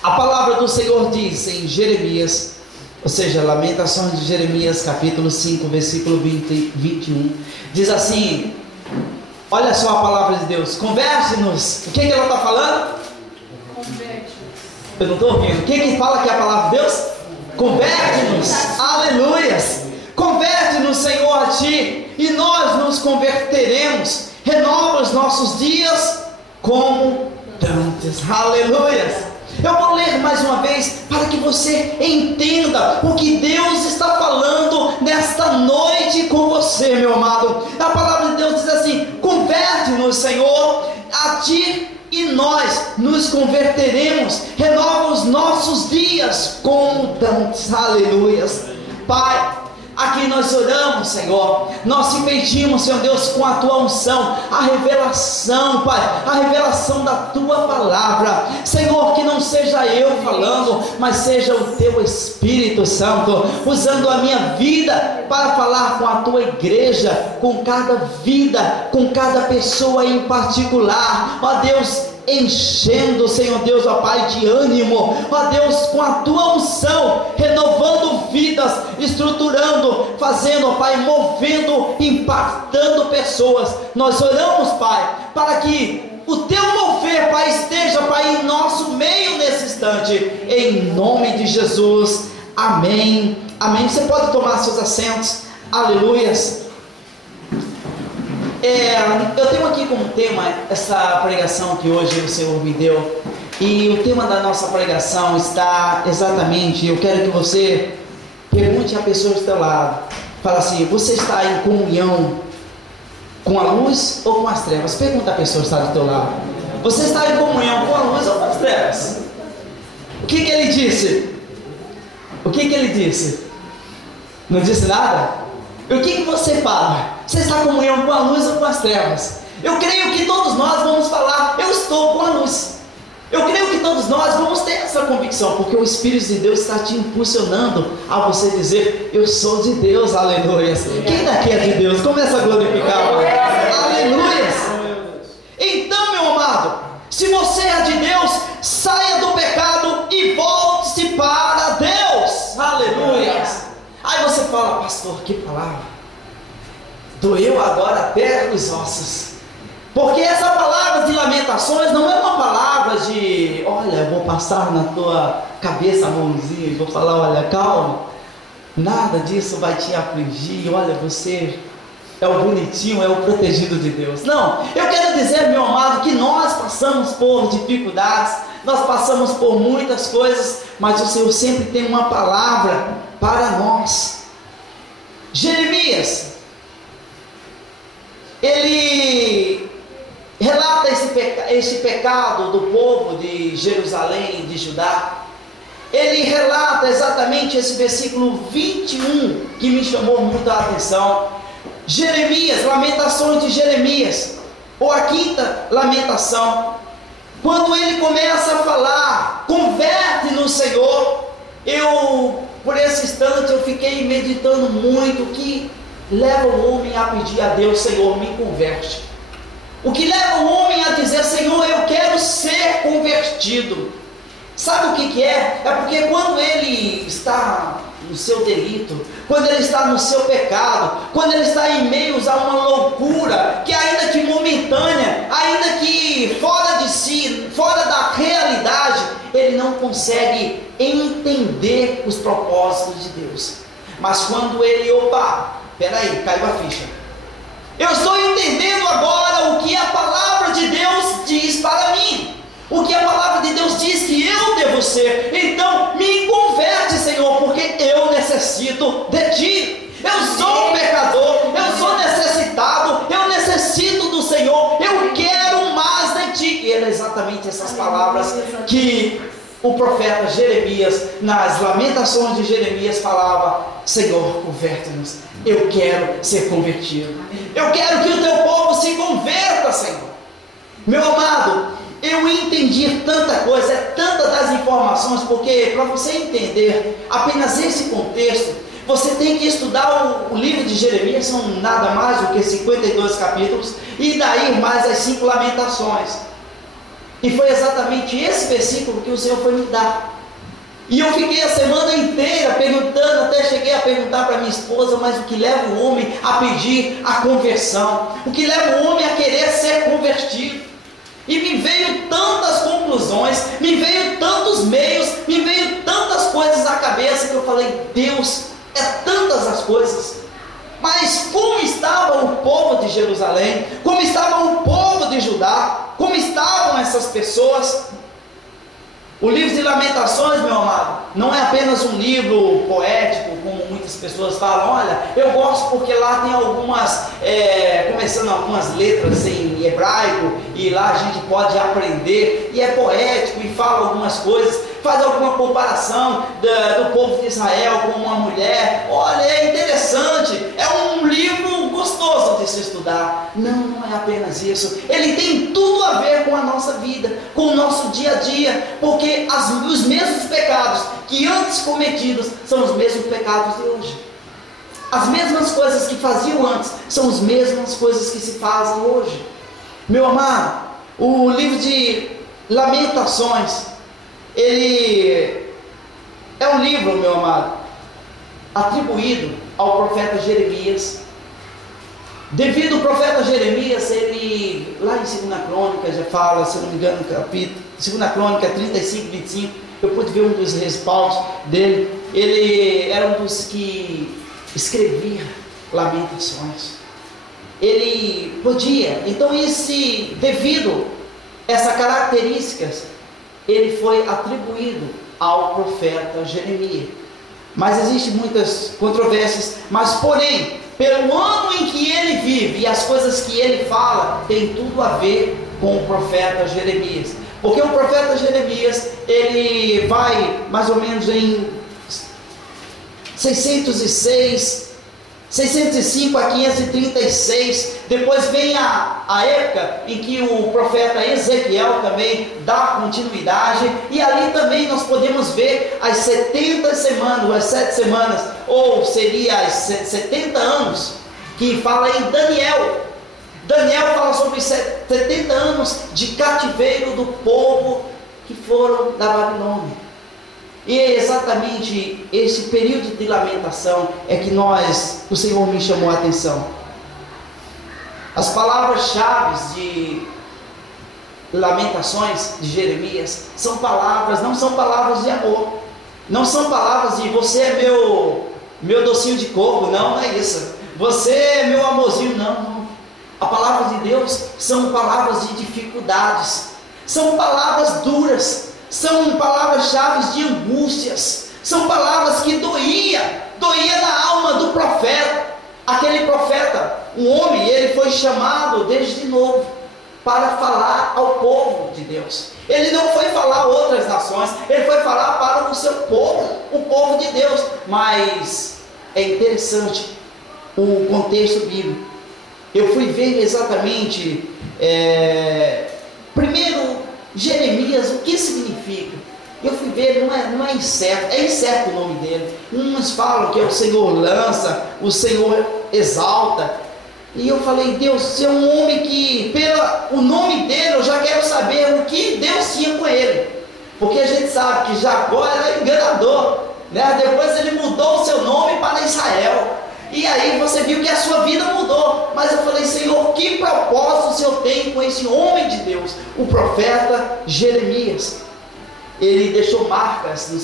A palavra do Senhor diz em Jeremias, ou seja, Lamentações de Jeremias, capítulo 5, versículo 20, 21, diz assim, olha só a palavra de Deus, converte-nos. O que ela está falando? Eu não estou ouvindo. O que fala que é a palavra de Deus? Converte-nos, aleluias. Converte-nos, Senhor, a Ti, e nós nos converteremos. Renova os nossos dias como dantes, aleluias. Eu vou ler mais uma vez para que você entenda o que Deus está falando nesta noite com você, meu amado. A palavra de Deus diz assim: converte-nos, Senhor, a Ti, e nós nos converteremos. Renova os nossos dias como dantes, aleluias. Pai, aqui nós oramos, Senhor, nós te pedimos, Senhor Deus, com a Tua unção, a revelação, Pai, a revelação da Tua palavra, Senhor, que não seja eu falando, mas seja o Teu Espírito Santo, usando a minha vida para falar com a Tua igreja, com cada vida, com cada pessoa em particular, ó Deus, enchendo, Senhor Deus, ó Pai, de ânimo, ó Deus, com a Tua unção, renovando vidas, estruturando, fazendo, ó Pai, movendo, impactando pessoas. Nós oramos, Pai, para que o Teu mover, Pai, esteja, Pai, em nosso meio nesse instante, em nome de Jesus, amém, amém. Você pode tomar seus assentos, aleluias. Eu tenho aqui como tema essa pregação que hoje o Senhor me deu, e o tema da nossa pregação está exatamente, eu quero que você pergunte à pessoa do seu lado, fala assim: você está em comunhão com a luz ou com as trevas? Pergunta à pessoa que está do teu lado: você está em comunhão com a luz ou com as trevas? O que ele disse? O que ele disse? Não disse nada? O que você fala? Você está em comunhão com a luz ou com as trevas? Eu creio que todos nós vamos falar: eu estou com a luz. Eu creio que todos nós vamos ter essa convicção, porque o Espírito de Deus está te impulsionando a você dizer: eu sou de Deus, aleluia. Quem daqui é de Deus? Começa a glorificar, aleluia. Então, meu amado, se você é de Deus, saia do pecado e volte-se para Deus, aleluia. Aí você fala: pastor, que palavra, doeu agora até os ossos. Porque essa palavra de lamentações não é uma palavra de: olha, eu vou passar na tua cabeça a mãozinha e vou falar: olha, calma, nada disso vai te afligir, olha, você é o bonitinho, é o protegido de Deus. Não, eu quero dizer, meu amado, que nós passamos por dificuldades, nós passamos por muitas coisas, mas o Senhor sempre tem uma palavra para nós. Jeremias, ele relata esse pecado do povo de Jerusalém, de Judá. Ele relata exatamente esse versículo 21 que me chamou muito a atenção. Jeremias, Lamentações de Jeremias, ou a quinta lamentação, quando ele começa a falar: converte no Senhor. Por esse instante eu fiquei meditando muito o que leva o homem a pedir a Deus: Senhor, me converte. O que leva o homem a dizer: Senhor, eu quero ser convertido. Sabe o que é? É porque quando ele está no seu delito, quando ele está no seu pecado, quando ele está em meio a uma loucura, que ainda que momentânea, ainda que fora de si, fora da realidade, ele não consegue entender os propósitos de Deus. Mas quando ele: peraí, caiu a ficha, eu estou entendendo agora o que a palavra de Deus diz para mim, o que a palavra de Deus diz que eu devo ser. Então me converte, Senhor, porque eu necessito de Ti. Eu sou um pecador, eu sou necessitado, eu necessito do Senhor, eu quero mais de Ti. E eram exatamente essas palavras que o profeta Jeremias, nas Lamentações de Jeremias, falava: Senhor, converte-nos, eu quero ser convertido, eu quero que o Teu povo se converta, Senhor. Meu amado, eu entendi tanta coisa, tantas das informações, porque para você entender apenas esse contexto, você tem que estudar o livro de Jeremias, são nada mais do que 52 capítulos, e daí mais as 5 lamentações. E foi exatamente esse versículo que o Senhor foi me dar. E eu fiquei a semana inteira perguntando, até cheguei a perguntar para minha esposa, mas o que leva o homem a pedir a conversão? O que leva o homem a querer ser convertido? E me veio tantas conclusões, me veio tantos meios, me veio tantas coisas na cabeça que eu falei, Deus, é tantas as coisas. Mas como estava o povo de Jerusalém, como estava o povo de Judá, como estavam essas pessoas? O livro de Lamentações, meu amado, não é apenas um livro poético, como muitas pessoas falam. Olha, eu gosto porque lá tem algumas, começando algumas letras em hebraico, e lá a gente pode aprender, e é poético, e fala algumas coisas, faz alguma comparação do povo de Israel com uma mulher. Olha, é interessante, é um livro gostoso de se estudar. Não é apenas isso, ele tem tudo a ver com a nossa vida, com o nosso dia a dia, porque os mesmos pecados que antes cometidos são os mesmos pecados de hoje. As mesmas coisas que faziam antes são as mesmas coisas que se fazem hoje. Meu amado, o livro de Lamentações, ele é um livro, meu amado, atribuído ao profeta Jeremias. Devido ao profeta Jeremias, ele, lá em 2 Crônicas, já fala, se não me engano, capítulo 2 Crônicas 35, 25, eu pude ver um dos respaldos dele. Ele era um dos que escrevia Lamentações. Ele podia, então devido a essas características, ele foi atribuído ao profeta Jeremias. Mas existem muitas controvérsias, mas porém, pelo ano em que ele vive e as coisas que ele fala, tem tudo a ver com o profeta Jeremias. Porque o profeta Jeremias, ele vai mais ou menos em 605 a 536, depois vem a época em que o profeta Ezequiel também dá continuidade, e ali também nós podemos ver as 70 semanas, as 7 semanas, ou seria as 70 anos, que fala em Daniel. Daniel fala sobre 70 anos de cativeiro do povo que foram da Babilônia. E é exatamente esse período de lamentação é que o Senhor me chamou a atenção. As palavras-chave de Lamentações de Jeremias são palavras, não são palavras de amor, não são palavras de você é meu docinho de coco, não é isso. Você é meu amorzinho, não. A palavra de Deus são palavras de dificuldades, são palavras duras, são palavras-chave de angústias, são palavras que doía na alma do profeta. Aquele profeta, um homem, ele foi chamado desde novo para falar ao povo de Deus. Ele não foi falar a outras nações, ele foi falar para o seu povo, o povo de Deus. Mas é interessante o contexto bíblico. Eu fui ver exatamente, primeiro, Jeremias, o que significa? Eu fui ver, não é incerto, é incerto o nome dele. Uns falam que é o Senhor lança, o Senhor exalta. E eu falei, Deus, se é um homem que, pelo nome dele, eu já quero saber o que Deus tinha com ele. Porque a gente sabe que Jacó era enganador, né? Depois ele mudou o seu nome para Israel. E aí você viu que a sua vida mudou. Mas eu falei, Senhor, que propósito o Senhor tem com esse homem de Deus, o profeta Jeremias? Ele deixou marcas dos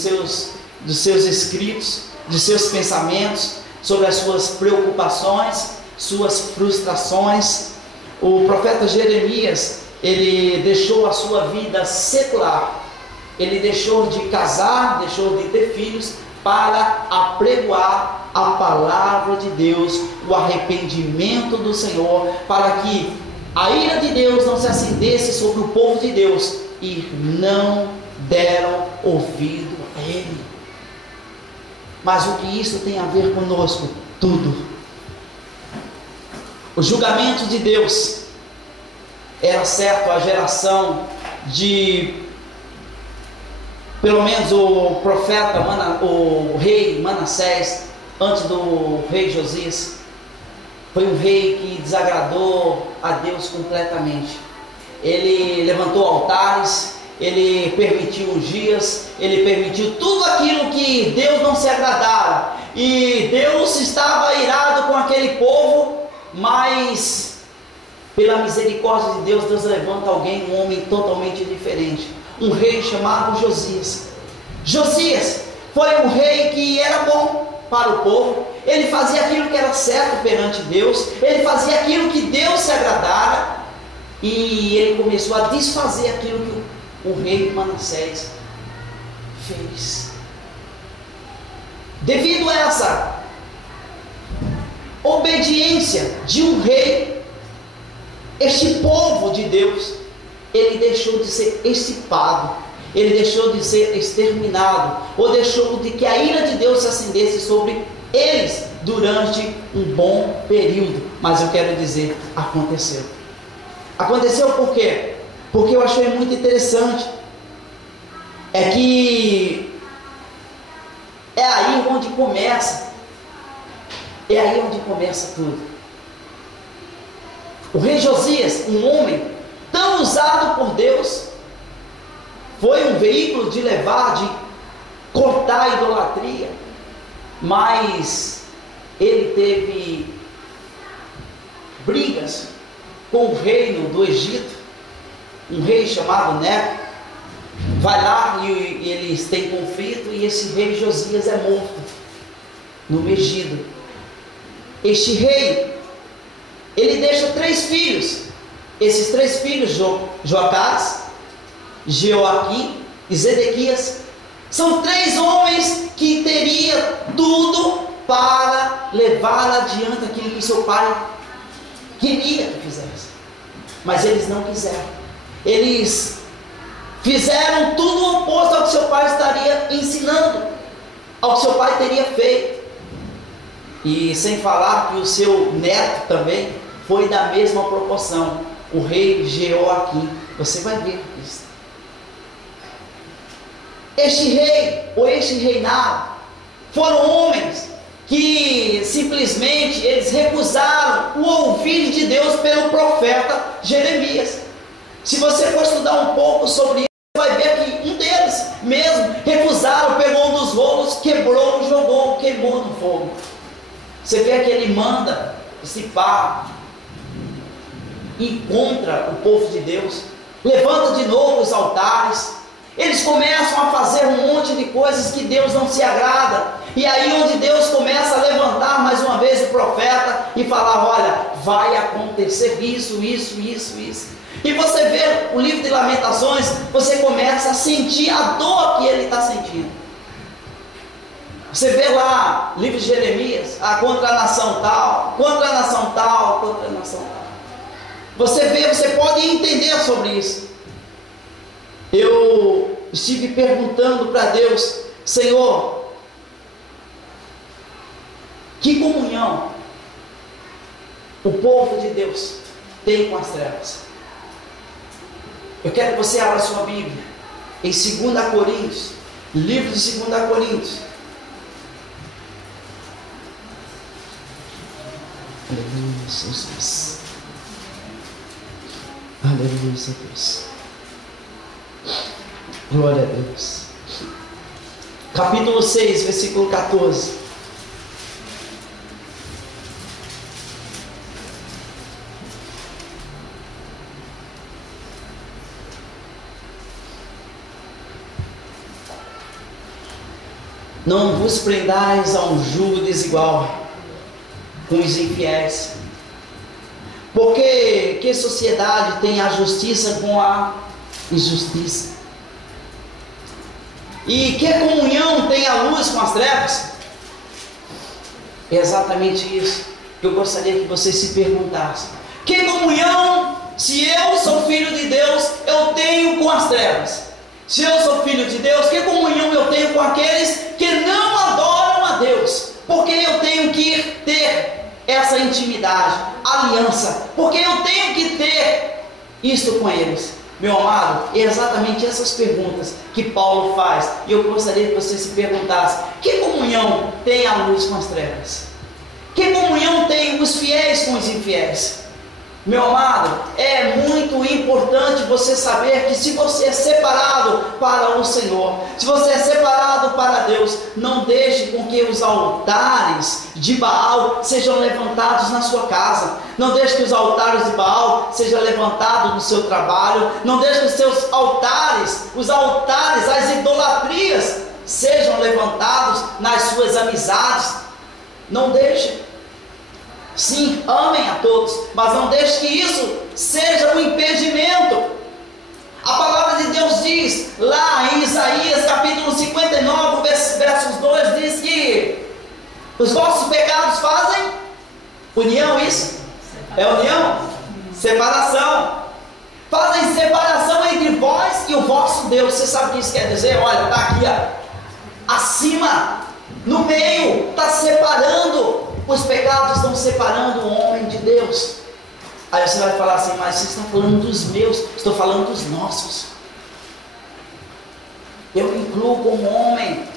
seus escritos, de seus pensamentos, sobre as suas preocupações, suas frustrações. O profeta Jeremias, ele deixou a sua vida secular. Ele deixou de casar, deixou de ter filhos, para apregoar a palavra de Deus, o arrependimento do Senhor, para que a ira de Deus não se acendesse sobre o povo de Deus, e não deram ouvido a ele. Mas o que isso tem a ver conosco? Tudo. O julgamento de Deus era certo à geração de, pelo menos o profeta, o rei Manassés, antes do rei Josias. Foi um rei que desagradou a Deus completamente. ele levantou altares, ele permitiu ungias, ele permitiu tudo aquilo que Deus não se agradara, e Deus estava irado com aquele povo, mas pela misericórdia de Deus, Deus levanta alguém, um homem totalmente diferente, um rei chamado Josias. Josias foi um rei que era bom para o povo, ele fazia aquilo que era certo perante Deus, ele fazia aquilo que Deus se agradara, e ele começou a desfazer aquilo que o rei Manassés fez. Devido a essa obediência de um rei, este povo de Deus, ele deixou de ser extirpado, ele deixou de ser exterminado, ou deixou de que a ira de Deus se acendesse sobre eles durante um bom período. Mas eu quero dizer, aconteceu. Aconteceu por quê? Porque eu achei muito interessante, é que é aí onde começa tudo. O rei Josias, um homem tão usado por Deus, foi um veículo de levar, de cortar a idolatria, mas ele teve brigas com o reino do Egito, um rei chamado Neco. Vai lá e eles têm conflito, e esse rei Josias é morto no Megido. Este rei, ele deixa 3 filhos. Esses 3 filhos, Joacás, Jeoaquim e Zedequias, são 3 homens que teriam tudo para levar adiante aquilo que seu pai queria que fizesse, mas eles não quiseram. Eles fizeram tudo o oposto ao que seu pai estaria ensinando, ao que seu pai teria feito. E sem falar que o seu neto também foi da mesma proporção, o rei Jeoaquim. Você vai ver isso. Este rei, ou este reinado, foram homens que simplesmente eles recusaram o ouvir de Deus pelo profeta Jeremias. Se você for estudar um pouco sobre isso, você vai ver que um deles mesmo recusaram, pegou um dos rolos, quebrou, jogou, queimou no fogo. Você vê que ele manda esse pá e contra o povo de Deus, levanta de novo os altares. Eles começam a fazer um monte de coisas que Deus não se agrada, e aí onde Deus começa a levantar mais uma vez o profeta e falar: olha, vai acontecer isso. E você vê o livro de Lamentações, você começa a sentir a dor que ele está sentindo. Você vê lá, livro de Jeremias, contra a nação tal, contra a nação tal, contra a nação tal. Você vê, você pode entender sobre isso. Eu estive perguntando para Deus: Senhor, que comunhão o povo de Deus tem com as trevas? Eu quero que você abra sua Bíblia em 2 Coríntios, livro de 2 Coríntios. Aleluia, Jesus. Aleluia, Deus. Glória a Deus. Capítulo 6, versículo 14. Não vos prendais a um jugo desigual com os infiéis, porque que sociedade tem a justiça com a injustiça? E que comunhão tem a luz com as trevas? É exatamente isso que eu gostaria que você se perguntasse. Que comunhão, se eu sou filho de Deus, eu tenho com as trevas? Se eu sou filho de Deus, que comunhão eu tenho com aqueles que não adoram a Deus? Porque eu tenho que ter essa intimidade, aliança, porque eu tenho que ter isto com eles. Meu amado, é exatamente essas perguntas que Paulo faz, e eu gostaria que você se perguntasse: que comunhão tem a luz com as trevas? Que comunhão tem os fiéis com os infiéis? Meu amado, é muito importante você saber que se você é separado para o Senhor, se você é separado para Deus, não deixe com que os altares de Baal sejam levantados na sua casa, não deixe que os altares de Baal sejam levantados no seu trabalho, não deixe que os seus altares, as idolatrias sejam levantados nas suas amizades. Não deixe. Sim, amem a todos, mas não deixe que isso seja um impedimento. A palavra de Deus diz lá em Isaías capítulo 59, versos 2, diz que os vossos pecados fazem união. Isso é união? Separação. Fazem separação entre vós e o vosso Deus. Você sabe o que isso quer dizer? Olha, está aqui, ó, acima, no meio, está separando. Os pecados estão separando o homem de Deus. Aí você vai falar assim, mas vocês estão falando dos meus, estou falando dos nossos. Eu me incluo como homem,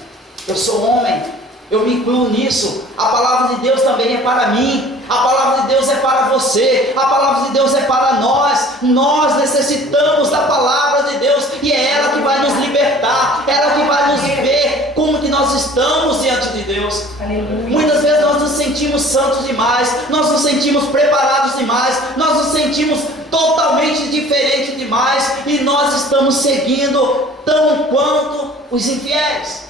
eu sou homem, eu me incluo nisso. A palavra de Deus também é para mim, a palavra de Deus é para você, a palavra de Deus é para nós. Nós necessitamos da palavra de Deus, e é ela que vai nos libertar, ela que vai nos ver como que nós estamos diante de Deus. Aleluia. Muitas vezes nós nos sentimos santos demais, nós nos sentimos preparados demais, nós nos sentimos totalmente diferentes demais, e nós estamos seguindo tão quanto os infiéis.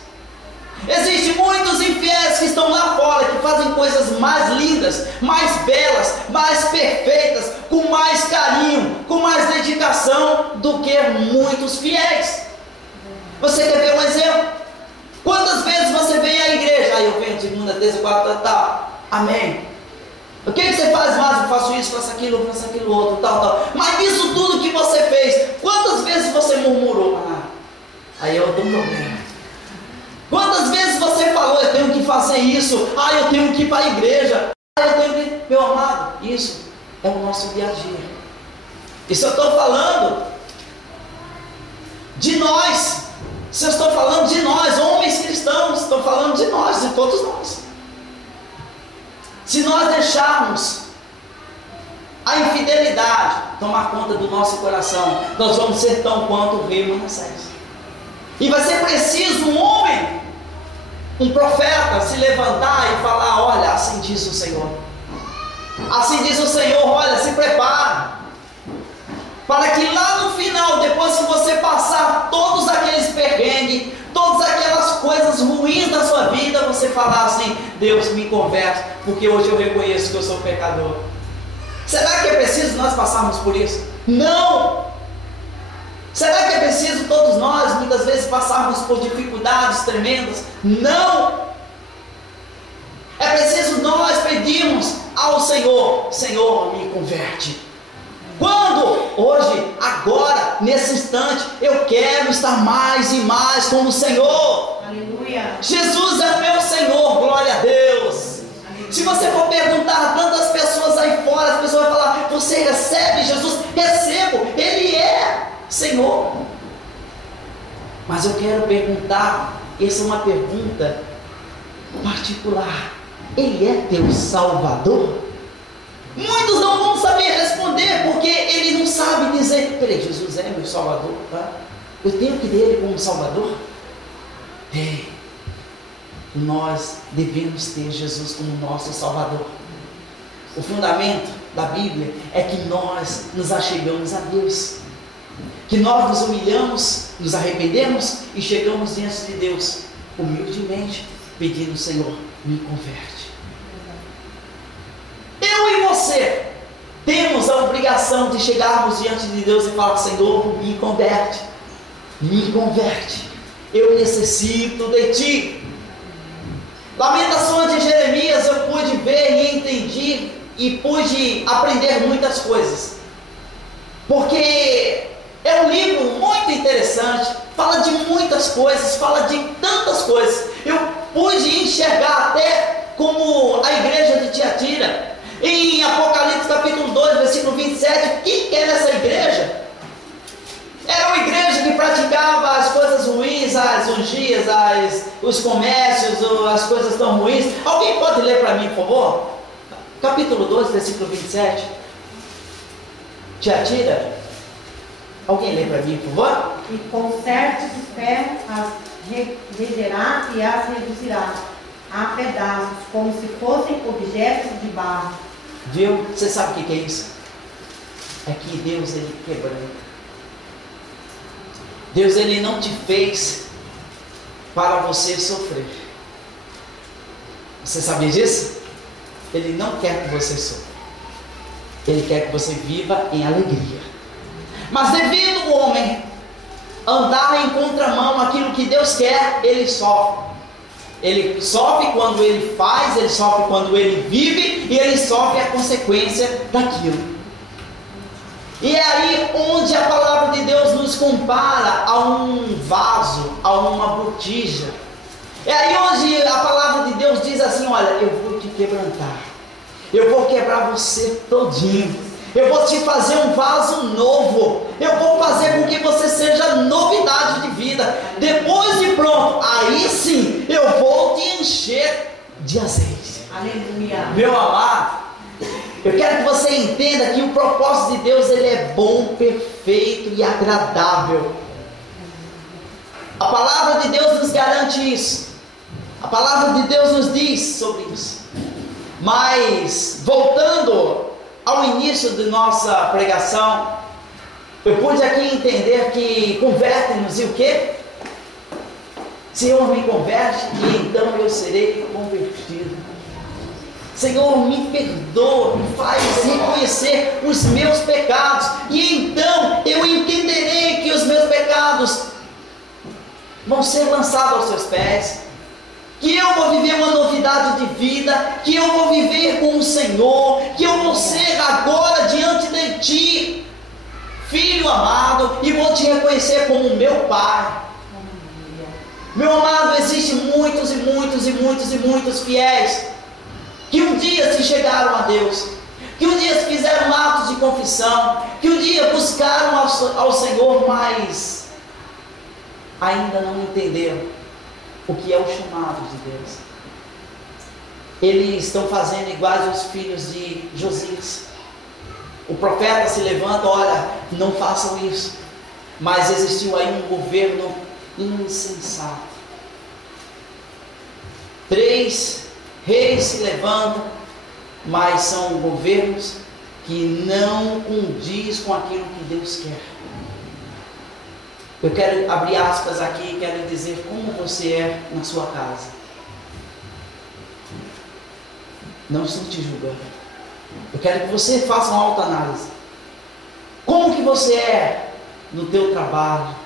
Existem muitos infiéis que estão lá fora, que fazem coisas mais lindas, mais belas, mais perfeitas, com mais carinho, com mais dedicação do que muitos fiéis. Você quer ver um exemplo? Quantas vezes você vem à igreja? Aí eu venho segunda, terça, quarta, tal. Amém. O que você faz mais? Eu faço isso, faço aquilo outro, tal. Mas isso tudo que você fez, quantas vezes você murmurou? Aí eu dou um problema. Quantas vezes você falou, eu tenho que fazer isso, eu tenho que ir para a igreja, eu tenho que... Meu amado, isso é o nosso dia a dia. Isso eu estou falando de nós. Se eu estou falando de nós, homens cristãos, estou falando de nós, de todos nós. Se nós deixarmos a infidelidade tomar conta do nosso coração, nós vamos ser tão quanto o rei Manassés. E vai ser preciso um homem, um profeta, se levantar e falar: olha, assim diz o Senhor. Assim diz o Senhor, olha, se prepare. Para que lá no final, depois que você passar todos aqueles perrengues, todas aquelas coisas ruins da sua vida, você falar assim: Deus, me converte, porque hoje eu reconheço que eu sou pecador. Será que é preciso nós passarmos por isso? Não! Será que é preciso todos nós, muitas vezes, passarmos por dificuldades tremendas? Não! É preciso nós pedirmos ao Senhor: Senhor, me converte. Quando? Hoje, agora, nesse instante, eu quero estar mais e mais com o Senhor. Aleluia. Jesus é o meu Senhor, glória a Deus. Aleluia. Se você for perguntar a tantas pessoas aí fora, as pessoas vão falar: você recebe Jesus? Recebo, Ele é Senhor. Mas eu quero perguntar, essa é uma pergunta particular: Ele é teu Salvador? Muitos não vão saber responder, porque ele não sabe dizer: peraí, Jesus é meu Salvador, tá? Eu tenho que ter Ele como Salvador? Nós devemos ter Jesus como nosso Salvador. O fundamento da Bíblia é que nós nos achegamos a Deus, que nós nos humilhamos, nos arrependemos e chegamos diante de Deus humildemente, pedindo: Senhor, me converte. Eu e você temos a obrigação de chegarmos diante de Deus e falar: Senhor, me converte, eu necessito de Ti. Lamentações de Jeremias eu pude ver e entendi e pude aprender muitas coisas, porque é um livro muito interessante, fala de muitas coisas, fala de tantas coisas. Eu pude enxergar até como a igreja de Tiatira. Em Apocalipse capítulo 2, versículo 27, quem era essa igreja? Era uma igreja que praticava as coisas ruins, as orgias, os comércios, as coisas tão ruins. Alguém pode ler para mim, por favor? Capítulo 2, versículo 27. te atira. Alguém lê para mim, por favor? E conserte de ferro as regerá e as reduzirá a pedaços, como se fossem objetos de barro. Viu? Você sabe o que é isso? É que Deus, Ele quebranta. Deus, Ele não te fez para você sofrer. Você sabia disso? Ele não quer que você sofra. Ele quer que você viva em alegria. Mas devido ao homem andar em contramão aquilo que Deus quer, ele sofre. Ele sofre quando ele faz, ele sofre quando ele vive, e ele sofre a consequência daquilo. E é aí onde a palavra de Deus nos compara a um vaso, a uma botija. É aí onde a palavra de Deus diz assim: olha, eu vou te quebrantar, eu vou quebrar você todinho, eu vou te fazer um vaso novo, eu vou fazer com que você seja novidade de vida. Depois de pronto, aí sim eu vou te encher de azeite. Aleluia. Meu amado, eu quero que você entenda que o propósito de Deus, ele é bom, perfeito e agradável. A palavra de Deus nos garante isso. A palavra de Deus nos diz sobre isso. Mas, voltando ao início de nossa pregação, eu pude aqui entender que converte-nos e o quê? Senhor, me converte e então eu serei convertido. Senhor, me perdoa, me faz reconhecer os meus pecados, e então eu entenderei que os meus pecados vão ser lançados aos seus pés, que eu vou viver uma novidade de vida, que eu vou viver com o Senhor, que eu vou ser agora diante de Ti, Filho amado, e vou te reconhecer como meu Pai. Meu amado, existem muitos e muitos e muitos e muitos fiéis que um dia se chegaram a Deus, que um dia fizeram atos de confissão, que um dia buscaram ao Senhor, mas ainda não entenderam o que é o chamado de Deus. Eles estão fazendo iguais aos filhos de Josias. O profeta se levanta: olha, não façam isso. Mas existiu aí um governo insensato. 3 reis se levantam, mas são governos que não condiz com aquilo que Deus quer. Eu quero abrir aspas aqui e quero dizer como você é na sua casa. Não estou te julgando. Eu quero que você faça uma autoanálise. Como que você é no teu trabalho?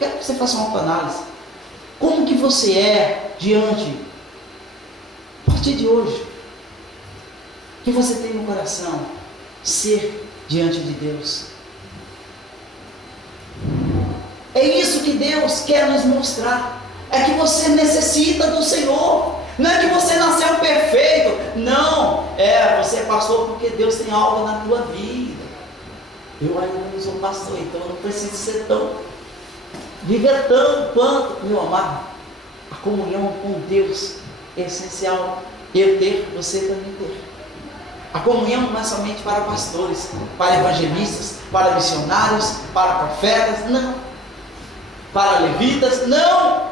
Eu quero que você faça uma autoanálise. Como que você é diante, a partir de hoje, que você tem no coração, ser diante de Deus. É isso que Deus quer nos mostrar. É que você necessita do Senhor. Não é que você nasceu perfeito. Não, você é pastor porque Deus tem algo na tua vida. Eu ainda não sou pastor, então eu não preciso ser viver tanto quanto, meu amado. A comunhão com Deus é essencial. Eu ter, você também ter. A comunhão não é somente para pastores, para evangelistas, para missionários, para profetas, não. Para levitas, não.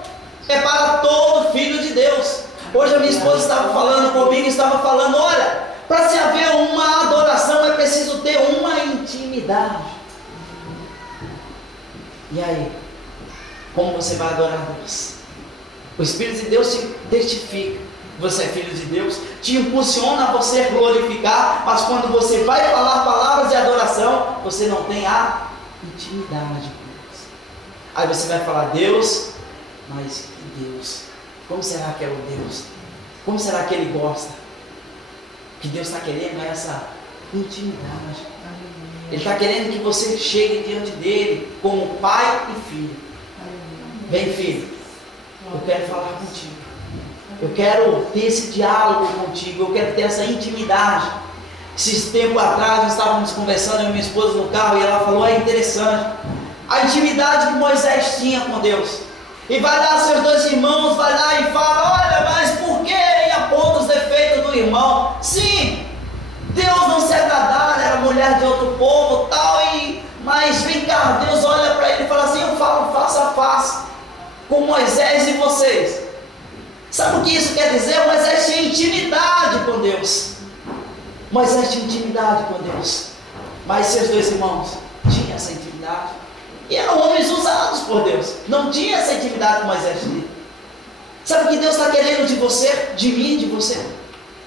É para todo filho de Deus. Hoje a minha esposa estava falando comigo, estava falando: olha, para se haver uma adoração é preciso ter uma intimidade. E aí, como você vai adorar a Deus? O Espírito de Deus te testifica, você é filho de Deus, te impulsiona a você glorificar, mas quando você vai falar palavras de adoração, você não tem a intimidade com Deus. Aí você vai falar: Deus, mas que Deus? Como será que é o Deus? Como será que Ele gosta? O que Deus está querendo é essa intimidade. Ele está querendo que você chegue diante dEle como pai e filho. Vem, filho, eu quero falar contigo. Eu quero ter esse diálogo contigo. Eu quero ter essa intimidade. Esses tempos atrás nós estávamos conversando, eu e minha esposa no carro, e ela falou: é interessante a intimidade que Moisés tinha com Deus. E vai dar seus 2 irmãos, vai lá e fala: olha, mas por que ele aponta os defeitos do irmão? Sim, Deus não se agradar, era mulher de outro com Moisés e vocês. Sabe o que isso quer dizer? Moisés tinha intimidade com Deus. Moisés tinha intimidade com Deus. Mas seus dois irmãos tinham essa intimidade. E eram homens usados por Deus. Não tinha essa intimidade que Moisés tinha. Sabe o que Deus está querendo de você, de mim, de você?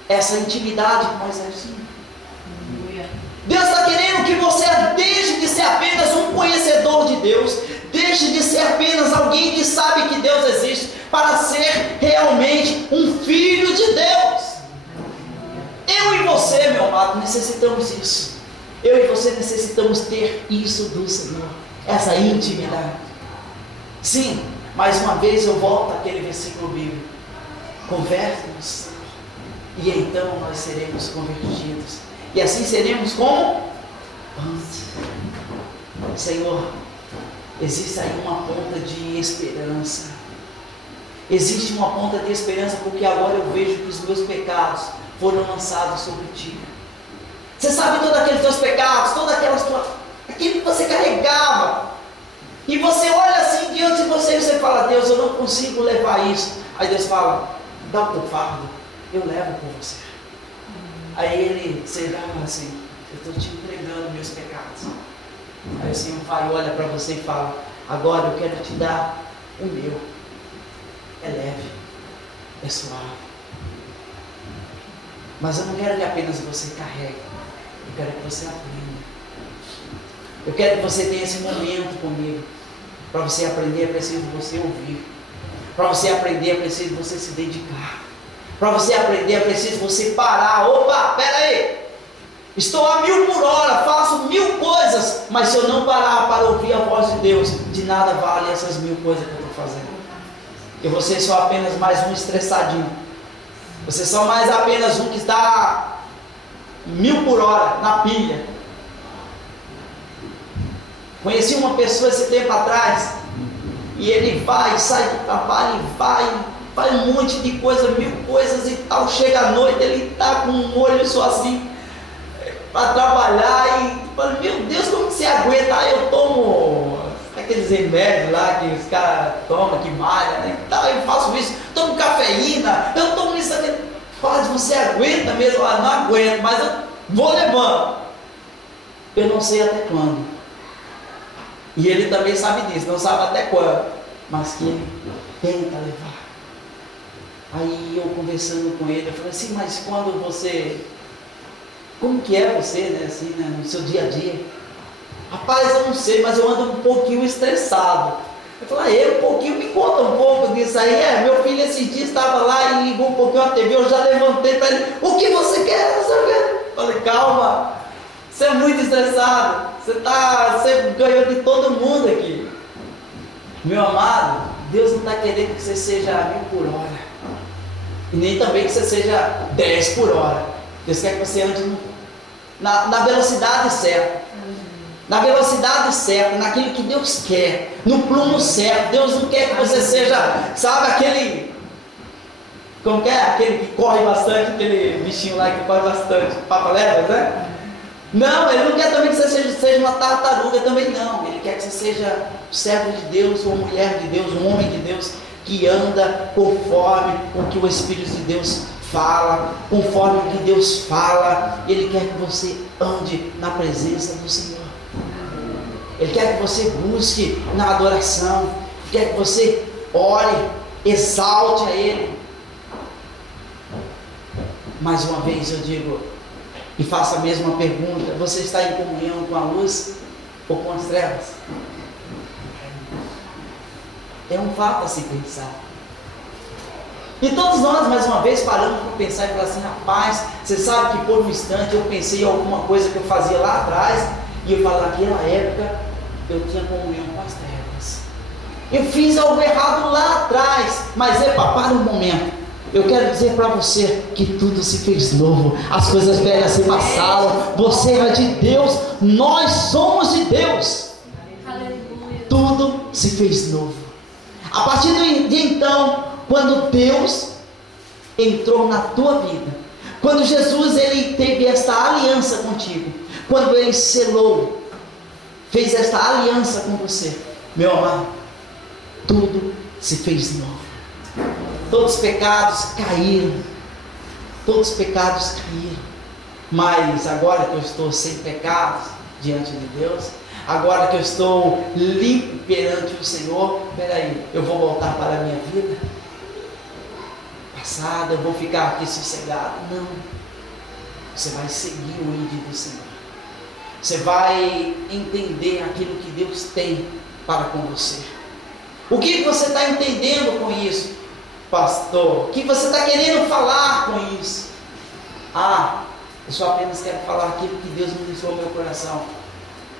Essa intimidade que Moisés tinha. Deus está querendo que você deixe de ser apenas um conhecedor de Deus, deixe de ser apenas alguém que sabe que Deus existe, para ser realmente um filho de Deus. Eu e você, meu amado, necessitamos isso. Eu e você necessitamos ter isso do Senhor, essa intimidade. Sim, mais uma vez eu volto àquele versículo bíblico: converte-nos, e então nós seremos convertidos. E assim seremos como antes. Senhor, existe aí uma ponta de esperança. Existe uma ponta de esperança, porque agora eu vejo que os meus pecados foram lançados sobre ti. Você sabe todos aqueles teus pecados, todas aquelas tuas, aquilo que você carregava. E você olha assim diante de você e você fala: Deus, eu não consigo levar isso. Aí Deus fala: dá o teu fardo, eu levo por você. Aí ele, você fala assim: eu estou te entregando meus pecados. Aí o Senhor vai, olha para você e fala: agora eu quero te dar o meu. É leve, é suave. Mas eu não quero que apenas você carregue, eu quero que você aprenda. Eu quero que você tenha esse momento comigo. Para você aprender é preciso você ouvir. Para você aprender é preciso você se dedicar. Para você aprender é preciso você parar. Opa, espera aí. Estou a 1000 por hora, faço 1000 coisas, mas se eu não parar para ouvir a voz de Deus, de nada vale essas 1000 coisas que eu estou fazendo. E você é só apenas mais um estressadinho. Você é só mais apenas um que está 1000 por hora na pilha. Conheci uma pessoa esse tempo atrás, e ele vai, sai do trabalho, e vai um monte de coisa, 1000 coisas e tal. Chega à noite, ele está com um olho só assim para trabalhar, e fala: meu Deus, como você aguenta? Aí eu tomo aqueles remédios lá que os caras tomam, que malha, né? Eu faço isso, tomo cafeína, eu tomo isso aqui. Fala: você aguenta mesmo? Eu não aguento, mas eu vou levando. Eu não sei até quando. E ele também sabe disso, não sabe até quando, mas que ele tenta levar. Aí eu conversando com ele, eu falei assim: mas quando você, como que é você, né, assim, né, no seu dia a dia? Rapaz, eu não sei, mas eu ando um pouquinho estressado. Eu falei: um pouquinho, me conta um pouco disso aí. Meu filho esses dias estava lá e ligou um pouquinho a TV, eu já levantei para ele: o que você quer? Eu falei: calma, você é muito estressado, você ganhou de todo mundo aqui. Meu amado, Deus não está querendo que você seja 1000 por hora, e nem também que você seja 10 por hora. Deus quer que você ande na velocidade certa, na velocidade certa, naquilo que Deus quer, no plumo certo. Deus não quer que você seja, sabe, aquele, como que é? Aquele que corre bastante, aquele bichinho lá que corre bastante, papaléguas, né? Não, Ele não quer também que você seja uma tartaruga também, não. Ele quer que você seja um servo de Deus, uma mulher de Deus, um homem de Deus, que anda conforme o que o Espírito de Deus fala, conforme o que Deus fala. Ele quer que você ande na presença do Senhor. Ele quer que você busque na adoração, quer que você ore, exalte a Ele. Mais uma vez eu digo, e faço a mesma pergunta: você está em comunhão com a luz ou com as trevas? É um fato a se pensar. E todos nós, mais uma vez, paramos para pensar e falar assim: rapaz, você sabe que por um instante eu pensei em alguma coisa que eu fazia lá atrás, e eu falo: naquela época eu tinha comunhão com as trevas. Eu fiz algo errado lá atrás, mas para um momento. Eu quero dizer para você que tudo se fez novo, as coisas velhas se passaram, você era de Deus, nós somos de Deus. Aleluia. Tudo se fez novo. A partir de então, quando Deus entrou na tua vida, quando Jesus ele teve esta aliança contigo, quando Ele selou, fez esta aliança com você, meu amado, tudo se fez novo. Todos os pecados caíram. Todos os pecados caíram. Mas agora que eu estou sem pecados diante de Deus, agora que eu estou limpo perante o Senhor, peraí, eu vou voltar para a minha vida passada, eu vou ficar aqui sossegado. Não. Você vai seguir o ídolo do Senhor. Você vai entender aquilo que Deus tem para com você. O que você está entendendo com isso, pastor? O que você está querendo falar com isso? Eu só apenas quero falar aquilo que Deus ministrou no meu coração.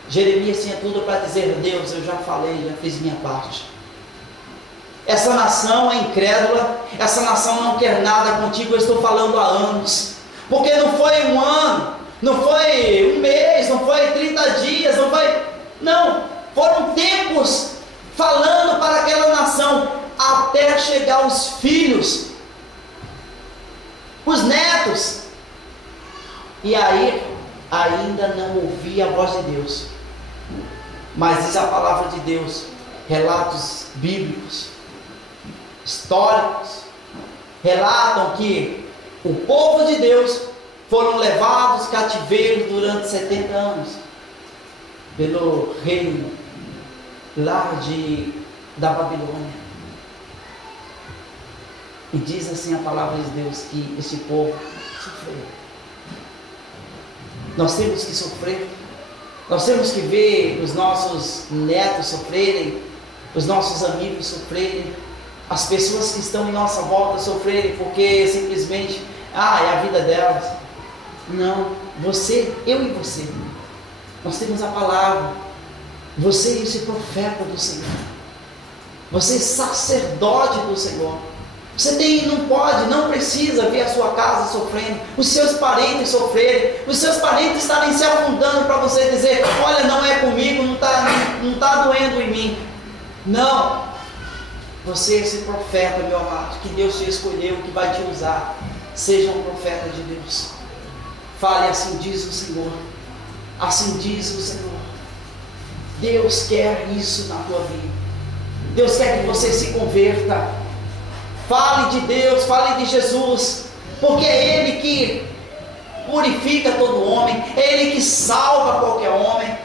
Jeremias tinha tudo para dizer: Deus, eu já falei, já fiz minha parte. Essa nação é incrédula, essa nação não quer nada contigo, eu estou falando há anos. Porque não foi um ano, não foi um mês, não foi 30 dias, não, foram tempos falando para aquela nação, até chegar os filhos, os netos, e aí ainda não ouvia a voz de Deus. Mas diz a palavra de Deus, relatos bíblicos, históricos, relatam que o povo de Deus foram levados cativeiros durante 70 anos pelo reino lá da Babilônia. E diz assim a palavra de Deus que esse povo sofreu. Nós temos que sofrer. Nós temos que ver os nossos netos sofrerem, os nossos amigos sofrerem, as pessoas que estão em nossa volta sofrerem, porque simplesmente, é a vida delas. Não, você, eu e você, nós temos a palavra, você é esse profeta do Senhor, você é sacerdote do Senhor. Você não precisa ver a sua casa sofrendo, os seus parentes sofrerem, os seus parentes estarem se afundando para você dizer: olha, não é comigo, não está doendo em mim. Não, você é esse profeta, meu amado, que Deus te escolheu, que vai te usar. Seja um profeta de Deus. Fale: assim diz o Senhor, assim diz o Senhor. Deus quer isso na tua vida. Deus quer que você se converta. Fale de Deus, fale de Jesus, porque é Ele que purifica todo homem, é Ele que salva qualquer homem,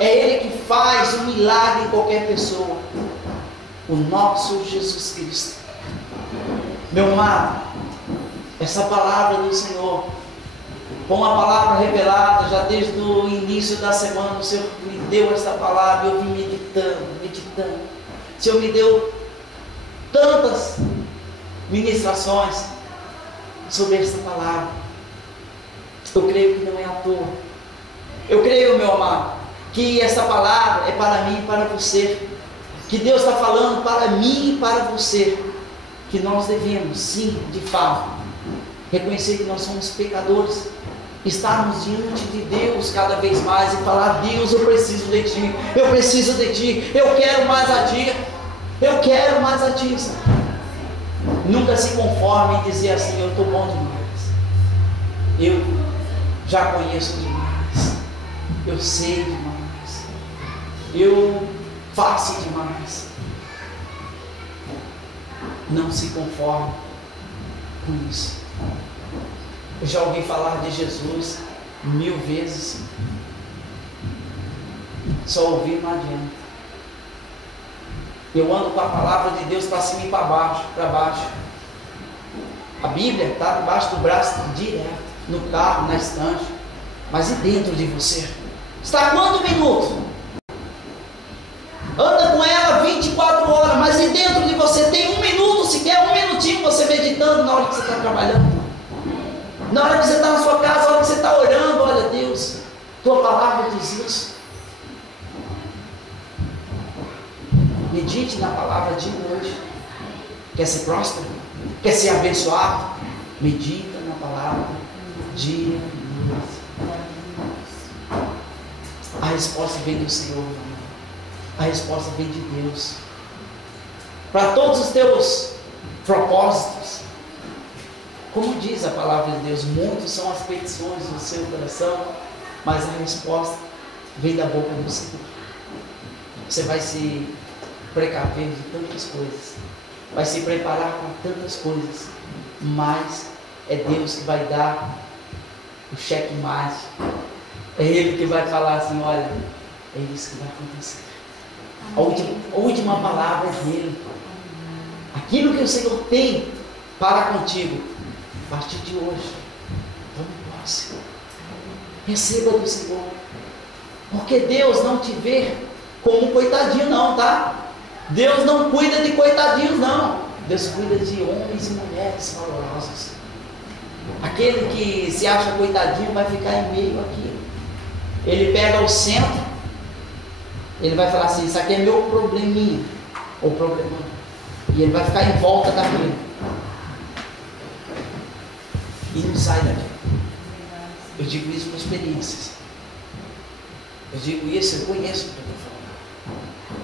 é Ele que faz um milagre em qualquer pessoa. O nosso Jesus Cristo. Meu amado, essa palavra do Senhor, com a palavra revelada, já desde o início da semana, o Senhor me deu essa palavra e eu vim meditando. O Senhor me deu tantas ministrações sobre essa palavra. Eu creio que não é à toa. Eu creio, meu amado, que essa palavra é para mim e para você, que Deus está falando para mim e para você, que nós devemos, sim, de fato, reconhecer que nós somos pecadores, estarmos diante de Deus cada vez mais e falar: Deus, eu preciso de Ti, eu quero mais a Ti, Senhor. Nunca se conforme em dizer assim: eu estou bom demais, eu já conheço demais, eu sei demais, eu faço demais. Não se conforme com isso. Eu já ouvi falar de Jesus 1000 vezes, só ouvir não adianta. Eu ando com a palavra de Deus para cima e para baixo. A Bíblia está debaixo do braço direto, no carro, na estante. Mas e dentro de você? Está a quanto minuto? Anda com ela 24 horas, mas e dentro de você tem um minuto, sequer um minutinho você meditando na hora que você está trabalhando, na hora que você está na sua casa, na hora que você está orando. Olha, Deus, tua palavra diz isso. Medite na palavra de hoje. Quer ser próspero? Quer ser abençoado? Medita na palavra dia e noite. A resposta vem do Senhor. A resposta vem de Deus. Para todos os teus propósitos, como diz a palavra de Deus, muitas são as petições do seu coração, mas a resposta vem da boca do Senhor. Você vai se precaver de tantas coisas, vai se preparar para tantas coisas, mas é Deus que vai dar o cheque mate. É Ele que vai falar assim: olha, é isso que vai acontecer. A última palavra é dele. Aquilo que o Senhor tem para contigo, a partir de hoje, tome posse. Receba do Senhor. Porque Deus não te vê como um coitadinho não, tá? Deus não cuida de coitadinhos não. Deus cuida de homens e mulheres valorosos. Aquele que se acha coitadinho vai ficar em meio àquilo. Ele pega o centro, ele vai falar assim: isso aqui é meu probleminha, ou problemão. E ele vai ficar em volta daquilo. E não sai daqui. Eu digo isso por experiências. Eu digo isso, eu conheço o que eu estou falando.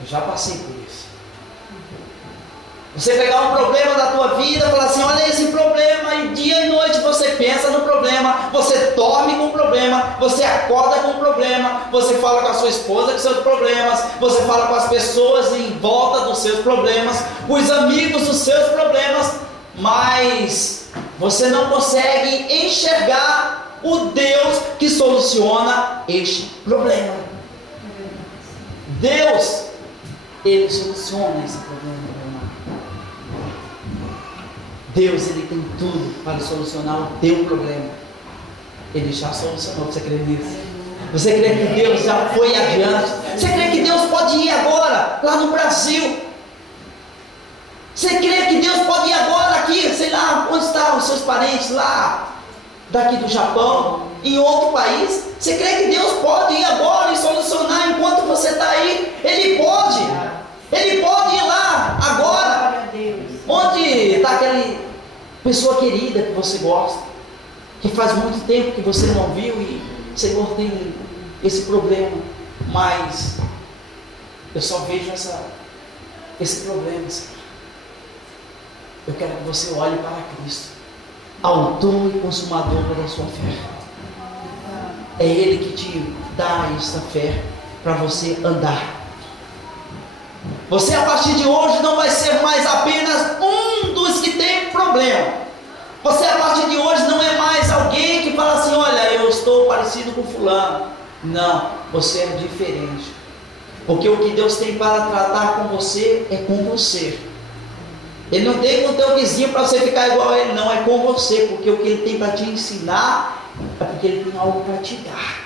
Eu já passei por isso. Você pegar um problema da tua vida e falar assim: olha esse problema, e dia e noite você pensa no problema, você dorme com o problema, você acorda com o problema, você fala com a sua esposa com seus problemas, você fala com as pessoas em volta dos seus problemas, com os amigos dos seus problemas, mas você não consegue enxergar o Deus que soluciona este problema. Deus, Ele soluciona esse problema. Deus, Ele tem tudo para solucionar o teu problema. Ele já solucionou. Você crê nisso? Você crê que Deus já foi adiante? Você crê que Deus pode ir agora, lá no Brasil? Você crê que Deus pode ir agora aqui, sei lá, onde estão os seus parentes lá, daqui do Japão, em outro país? Você crê que Deus pode ir agora e solucionar enquanto você está aí? Ele pode. Ele pode ir lá agora. Onde está aquela pessoa querida que você gosta, que faz muito tempo que você não viu e o Senhor tem esse problema, mas eu só vejo esse problema, Senhor. Eu quero que você olhe para Cristo, autor e consumador da sua fé. É Ele que te dá essa fé para você andar. Você a partir de hoje não vai ser mais apenas um dos que tem problema. Você a partir de hoje não é mais alguém que fala assim: olha, eu estou parecido com fulano. Não, você é diferente. Porque o que Deus tem para tratar com você é com você. Ele não tem com o teu vizinho para você ficar igual a ele, não, é com você. Porque o que Ele tem para te ensinar é porque Ele tem algo para te dar.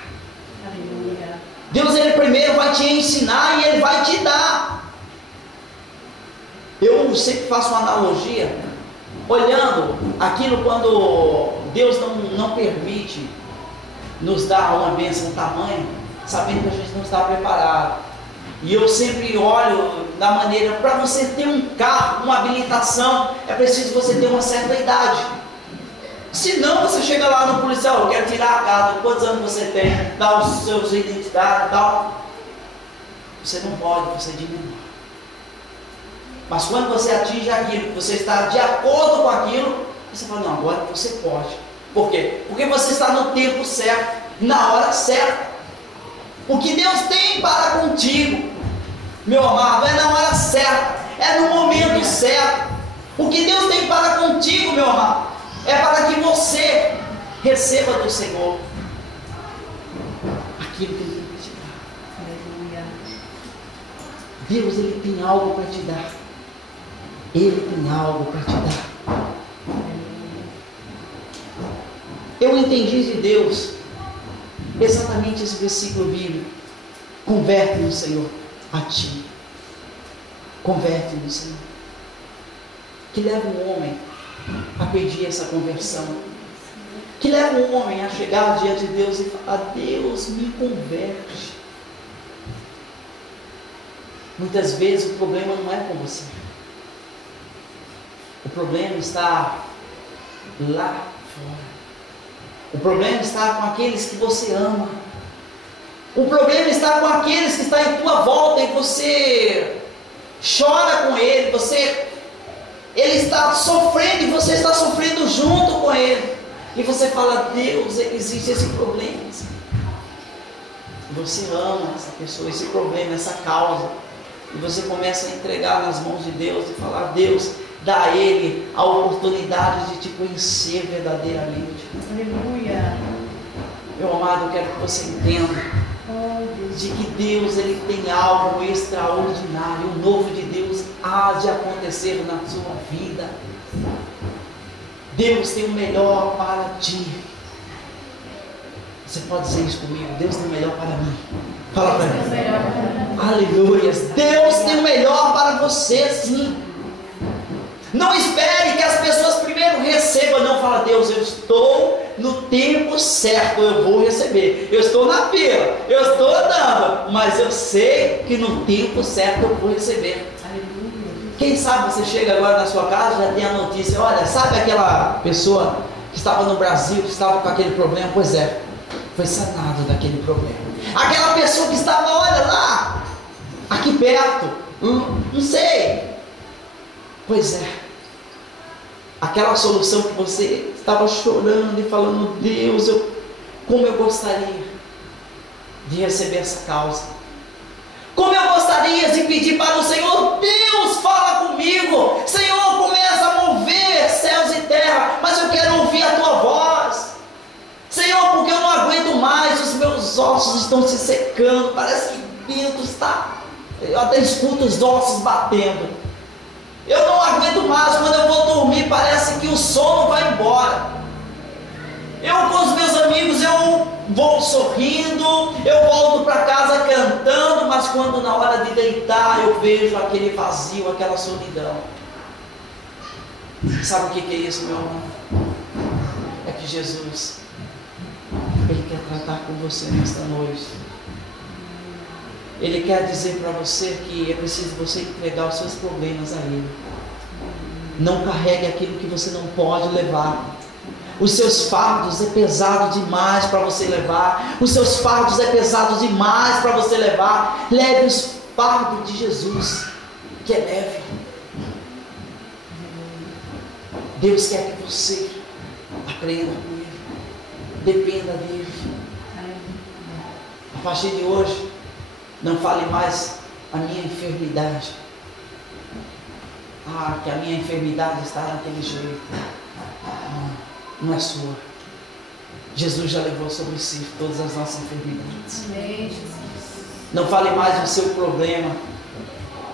Aleluia. Deus, Ele primeiro vai te ensinar e Ele vai te dar. Eu sempre faço uma analogia, olhando aquilo quando Deus não permite nos dar uma bênção tamanha, sabendo que a gente não está preparado. E eu sempre olho da maneira, para você ter um carro, uma habilitação, é preciso você ter uma certa idade. Senão você chega lá no policial: eu quero tirar a carta, quantos anos você tem, dá os seus identidades e tal. Você não pode, você diminui. Mas quando você atinge aquilo, que você está de acordo com aquilo, você fala: não, agora você pode. Por quê? Porque você está no tempo certo, na hora certa. O que Deus tem para contigo, meu amado, é na hora certa, é no momento certo. O que Deus tem para contigo, meu amado, é para que você receba do Senhor aquilo que Ele tem para te dar. Aleluia. Deus, Ele tem algo para te dar. Ele tem algo para te dar. Eu entendi de Deus exatamente esse versículo bíblico: converte no Senhor a ti. Converte no Senhor. Que leva um homem a pedir essa conversão. Que leva um homem a chegar diante de Deus e falar: Deus, me converte. Muitas vezes o problema não é com você. O problema está lá fora. O problema está com aqueles que você ama. O problema está com aqueles que estão em tua volta e você chora com ele. Ele está sofrendo e você está sofrendo junto com ele. E você fala: Deus, existe esse problema. E você ama essa pessoa, esse problema, essa causa. E você começa a entregar nas mãos de Deus e falar: Deus, dá a Ele a oportunidade de te conhecer verdadeiramente. Aleluia. Meu amado, eu quero que você entenda de que Deus, Ele tem algo extraordinário. O novo de Deus há de acontecer na sua vida. Deus tem o melhor para ti. Você pode dizer isso comigo? Deus tem o melhor para mim. Fala para mim. Aleluia. Deus tem o melhor para você, sim. Não espere que as pessoas primeiro recebam. Não, fala: Deus, eu estou no tempo certo, eu vou receber. Eu estou na fila, eu estou dando, mas eu sei que no tempo certo eu vou receber. Quem sabe você chega agora na sua casa e já tem a notícia: olha, sabe aquela pessoa que estava no Brasil, que estava com aquele problema? Pois é, foi sanado daquele problema. Aquela pessoa que estava, olha lá, aqui perto, não sei. Pois é, aquela solução que você estava chorando e falando: Deus, como eu gostaria de receber essa causa. Como eu gostaria de pedir para o Senhor: Deus, fala comigo. Senhor, começa a mover céus e terra, mas eu quero ouvir a tua voz. Senhor, porque eu não aguento mais, os meus ossos estão se secando, parece que dentro está, eu até escuto os ossos batendo. Eu não aguento mais, quando eu vou dormir parece que o sono vai embora. Eu com os meus amigos, eu vou sorrindo, eu volto para casa cantando, mas quando na hora de deitar eu vejo aquele vazio, aquela solidão. Sabe o que é isso, meu irmão? É que Jesus, Ele quer tratar com você nesta noite. Ele quer dizer para você que é preciso você entregar os seus problemas a Ele. Não carregue aquilo que você não pode levar. Os seus fardos é pesado demais para você levar. Os seus fardos é pesado demais para você levar. Leve os fardos de Jesus, que é leve. Deus quer que você aprenda com Ele, dependa dEle. A partir de hoje, não fale mais a minha enfermidade. Que a minha enfermidade está naquele jeito. Não é sua. Jesus já levou sobre si todas as nossas enfermidades. Não fale mais do seu problema,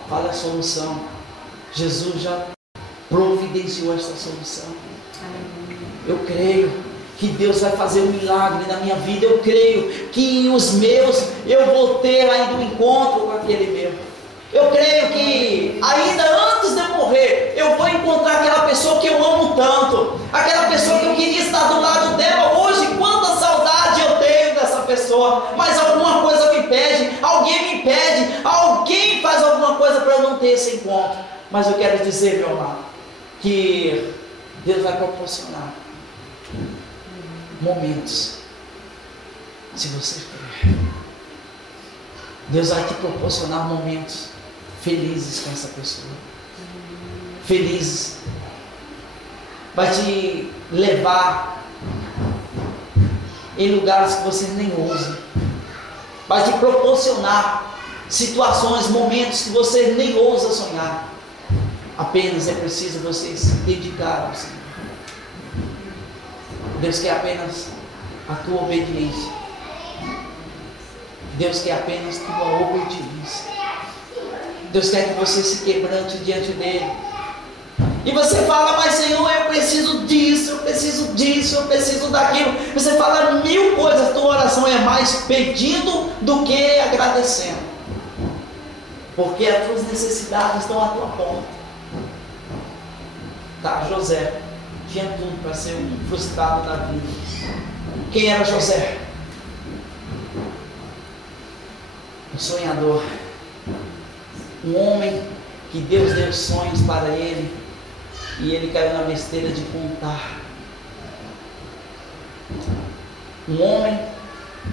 fale a solução. Jesus já providenciou essa solução. Eu creio que Deus vai fazer um milagre na minha vida. Eu creio que os meus, eu vou ter ainda um encontro com aquele meu. Eu creio que ainda antes de eu morrer, eu vou encontrar aquela pessoa que eu amo tanto, aquela pessoa que eu queria estar do lado dela. Hoje, quanta saudade eu tenho dessa pessoa, mas alguma coisa me impede, alguém faz alguma coisa para eu não ter esse encontro. Mas eu quero dizer, meu amado, que Deus vai proporcionar momentos, se você quer. Deus vai te proporcionar momentos felizes com essa pessoa. Felizes. Vai te levar em lugares que você nem ousa. Vai te proporcionar situações, momentos que você nem ousa sonhar. Apenas é preciso você se dedicar ao Senhor. Deus quer apenas a tua obediência. Deus quer apenas a tua obediência. Deus quer que você se quebrante diante dEle. E você fala: mas Senhor, eu preciso disso, eu preciso disso, eu preciso daquilo. Você fala 1000 coisas, a tua oração é mais pedindo do que agradecendo. Porque as tuas necessidades estão à tua porta. José tinha tudo para ser um frustrado na vida. Quem era José? Um sonhador. Um homem que Deus deu sonhos para ele e ele caiu na besteira de contar. Um homem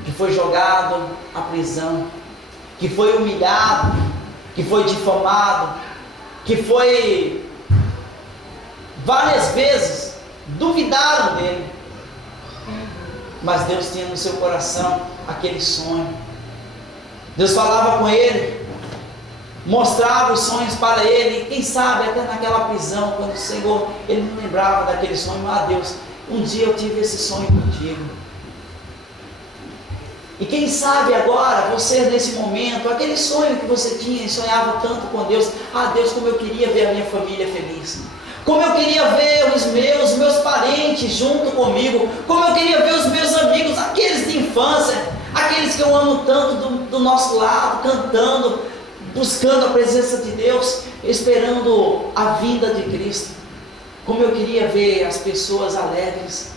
que foi jogado à prisão, que foi humilhado, que foi difamado, que foi várias vezes duvidaram dele, mas Deus tinha no seu coração aquele sonho. Deus falava com ele mostrava os sonhos para ele, quem sabe até naquela prisão, quando o Senhor, ele não lembrava daquele sonho, mas Deus, um dia eu tive esse sonho contigo. E quem sabe agora, você nesse momento, aquele sonho que você tinha e sonhava tanto com Deus, Deus, como eu queria ver a minha família feliz, como eu queria ver os meus parentes junto comigo, como eu queria ver os meus amigos, aqueles de infância, aqueles que eu amo tanto do nosso lado, cantando, buscando a presença de Deus, esperando a vinda de Cristo. Como eu queria ver as pessoas alegres,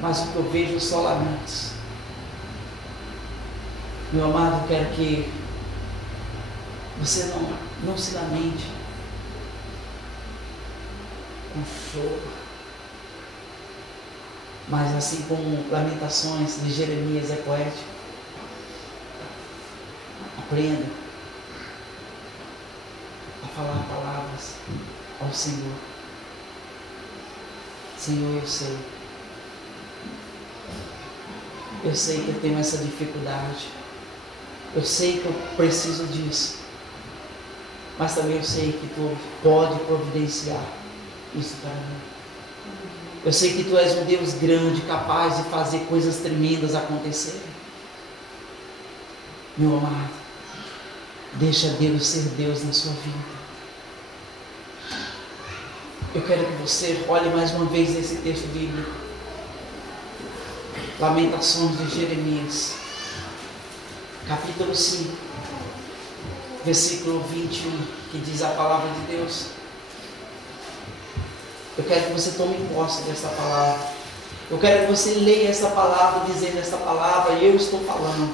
mas o que eu vejo só lamentos. Meu amado, eu quero que você não se lamente com choro, mas assim como Lamentações de Jeremias é poético, aprenda a falar palavras ao Senhor. Senhor, eu sei que eu tenho essa dificuldade, eu sei que eu preciso disso, mas também eu sei que Tu pode providenciar isso para mim. Eu sei que Tu és um Deus grande, capaz de fazer coisas tremendas acontecerem. Meu amado, deixa Deus ser Deus na sua vida. Eu quero que você olhe mais uma vez nesse texto bíblico, Lamentações de Jeremias, capítulo 5, versículo 21, que diz a palavra de Deus. Eu quero que você tome posse dessa palavra. Eu quero que você leia essa palavra, dizendo essa palavra, e eu estou falando.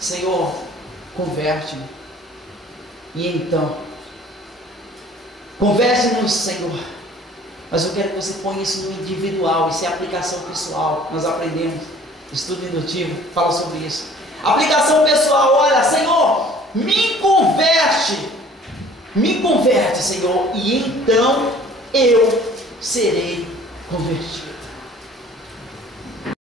Senhor, converte-me. E então, converte-nos, Senhor. Mas eu quero que você ponha isso no individual, isso é aplicação pessoal. Nós aprendemos, estudo indutivo, fala sobre isso. Aplicação pessoal, olha, Senhor, me converte, Senhor, e então eu serei convertido.